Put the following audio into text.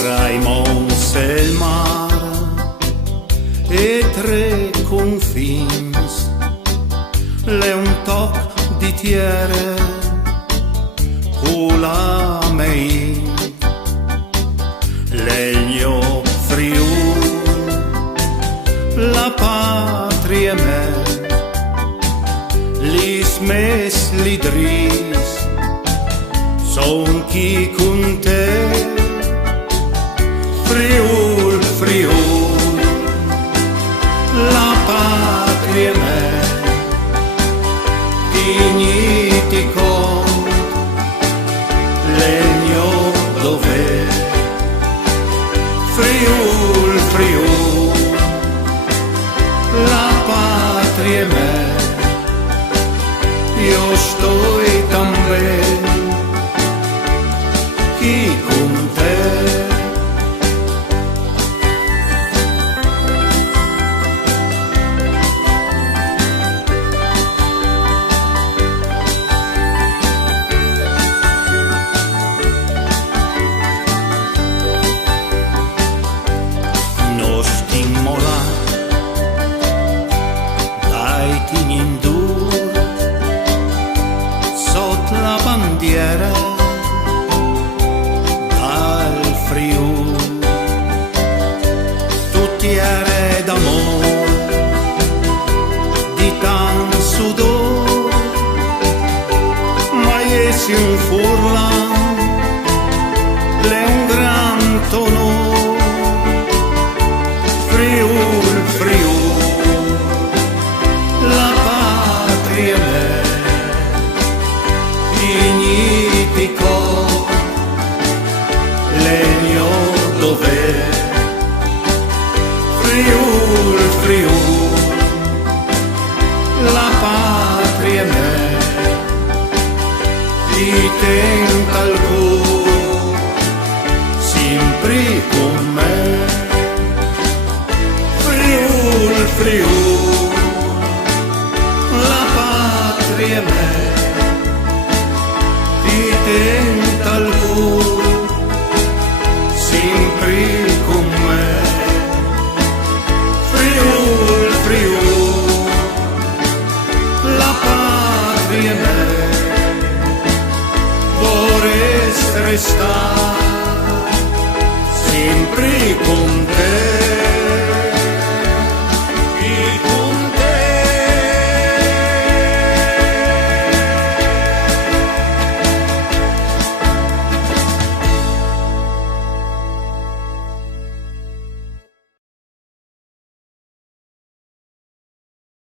tra i monts e il mare e tre confins, le un toc di tiere con la mein, legno Friul, la patria me, lis mes li dris, son chi con te, Friul, Friul, la patria me, dignitico, legno dove, Friul, Friul, la patria me, io sto también chi con te. Nos timmola dai tignindur sotto la bandiera dal Friul, tuttiere d'amor di tan sudor, ma essi un furlan le un gran tono, Friul, Friul, la patria me, dignitico, legno dove, Friul, Friul, la patria me, ti tenta al cuore, sempre con me, Friul, Friul, la patria me, ti tenta al cuore, sempre con me, Friul, Friul, la patria me, vorresti restare sempre con